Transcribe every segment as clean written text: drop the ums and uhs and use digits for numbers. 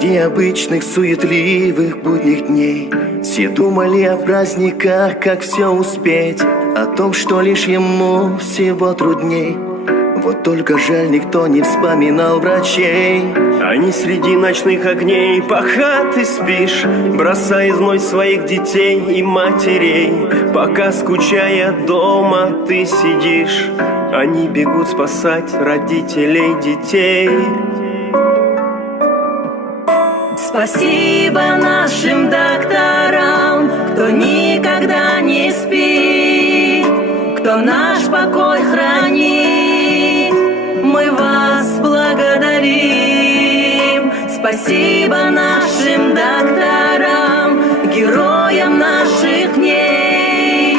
Среди обычных суетливых будних дней все думали о праздниках, как все успеть, о том, что лишь ему всего трудней. Вот только жаль, никто не вспоминал врачей. Они среди ночных огней, пока ты спишь, бросая зной своих детей и матерей. Пока, скучая дома, ты сидишь, они бегут спасать родителей детей. Спасибо нашим докторам, кто никогда не спит, кто наш покой хранит. Мы вас благодарим. Спасибо нашим докторам, героям наших дней,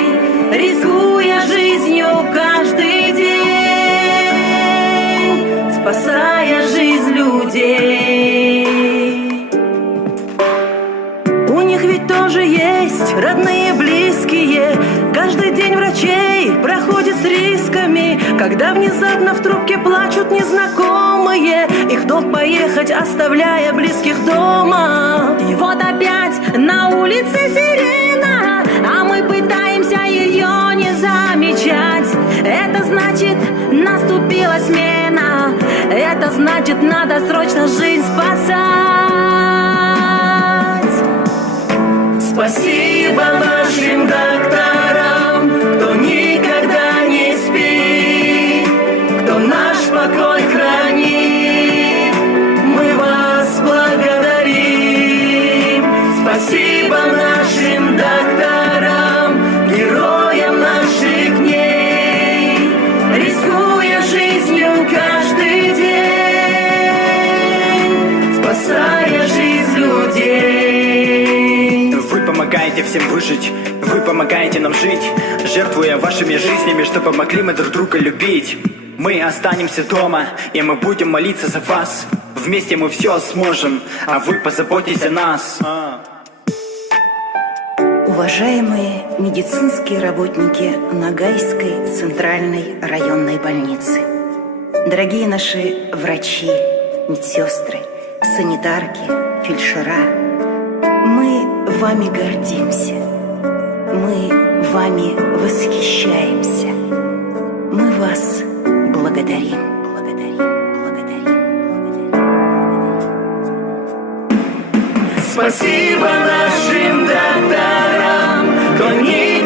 рискуя жизнью каждый день, спасая жизнь людей. У них ведь тоже есть родные, близкие. Каждый день врачей проходит с рисками, когда внезапно в трубке плачут незнакомые. Их долг поехать, оставляя близких дома. И вот опять на улице сирена, а мы пытаемся ее не замечать. Это значит, наступила смена. Это значит, надо срочно жизнь спасать. Спасибо нашим докторам, кто никогда не спит, кто наш покой хранит. Мы вас благодарим. Спасибо нашим докторам, героям наших дней, рискуя жизнью каждый день, спасая жизнь людей. Вы помогаете всем выжить, вы помогаете нам жить, жертвуя вашими жизнями, чтобы могли мы друг друга любить. Мы останемся дома, и мы будем молиться за вас. Вместе мы все сможем, а вы позаботьтесь о нас. Уважаемые медицинские работники Ногайской центральной районной больницы, дорогие наши врачи, медсестры, санитарки, фельдшера, мы вами гордимся, мы вами восхищаемся, мы вас благодарим. Спасибо нашим докторам, кто не